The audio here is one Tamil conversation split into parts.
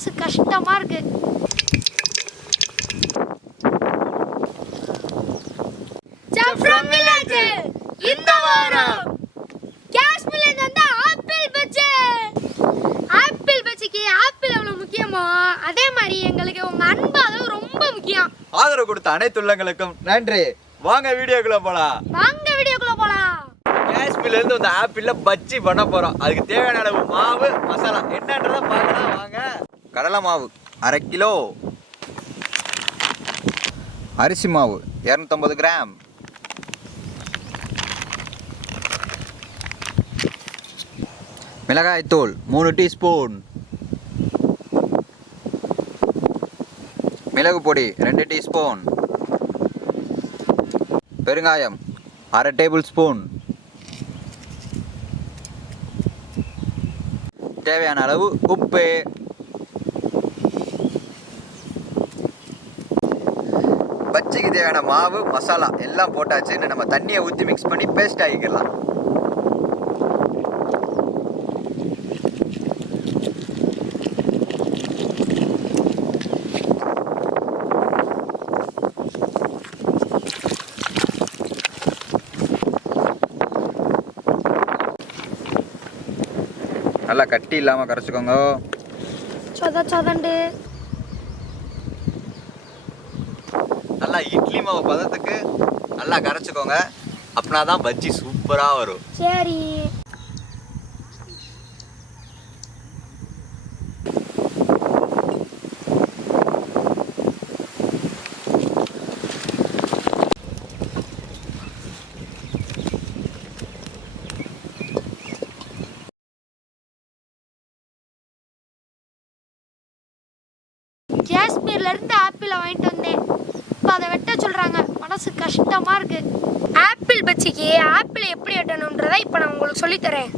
மனசு கஷ்டமா இருக்கு. இந்த வாரம் காஷ்மீர்ல வந்து ஆப்பிள் பஜ்ஜி. ஆப்பிள் பஜ்ஜிக்கு ஆப்பிள் எவ்வளவு முக்கியமோ அதே மாதிரி எங்களுக்கு உங்க அன்பு அது ரொம்ப முக்கியம். ஆதரவு கொடுத்த அனைத்து உள்ளங்களுக்கும் நன்றி. வாங்க வீடியோக்குள்ள போலாம். காஷ்மீர்ல இருந்து அந்த ஆப்பிள்ல பஜ்ஜி பண்ண போறோம். அதுக்கு தேவையான அளவு மாவு மசாலா என்னன்றத பார்க்கலாம் வாங்க. கடலை மாவு 1/2 கிலோ, அரிசி மாவு 250 கிராம், மிளகாய் தூள் 3 டீஸ்பூன், மிளகு பொடி 2 டீஸ்பூன், பெருங்காயம் 1/2 டேபிள் ஸ்பூன், தேவையான அளவு உப்பு. பஜ்ஜிக்கு தேவையான மாவு மசாலா எல்லாம் போட்டாச்சு. நம்ம தண்ணியை ஊற்றி மிக்ஸ் பண்ணி பேஸ்ட் ஆகிக்கலாம். நல்லா கட்டி இல்லாமல் கரைச்சிக்கோங்க. நல்லா இட்லி மாவு பதத்துக்கு நல்லா கரைச்சிக்கோங்க. அப்படின்னா தான் பஜ்ஜி சூப்பராக வரும். சரி. காஷ்மீர்ல இருந்து ஆப்பிளை வாங்கிட்டு வந்தேன். இப்போ அதை வெட்ட சொல்றாங்க. மனசு கஷ்டமா இருக்கு. ஆப்பிள் பஜ்ஜிக்கு ஆப்பிளை எப்படி வெட்டணும்ன்றதை இப்போ நான் உங்களுக்கு சொல்லித்தரேன்.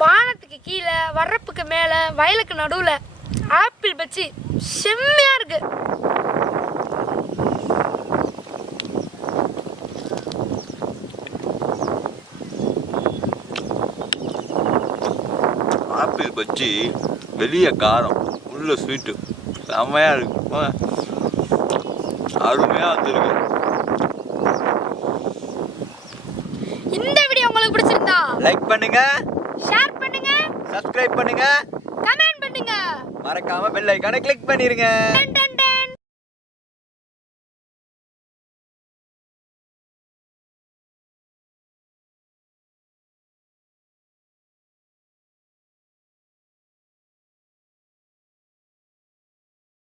வானத்துக்கு கீழே வரப்புக்கு மேலே வயலுக்கு நடுவில் ஆப்பிள் பஜ்ஜி செம்மையா இருக்கு. ஆப்பிள் பஜ்ஜி வெளியே காரம் உள்ள ஸ்வீட்டு செம்மையா இருக்கு. அருமையா வந்துருக்கு. இந்த வீடியோ உங்களுக்கு பிடிச்சிருந்தா லைக் பண்ணுங்க, ஷேர் பண்ணுங்க, சப்ஸ்கிரைப் பண்ணுங்க, கமெண்ட் பண்ணுங்க, மறக்காம பெல் ஐகானை கிளிக் பண்ணிருங்க.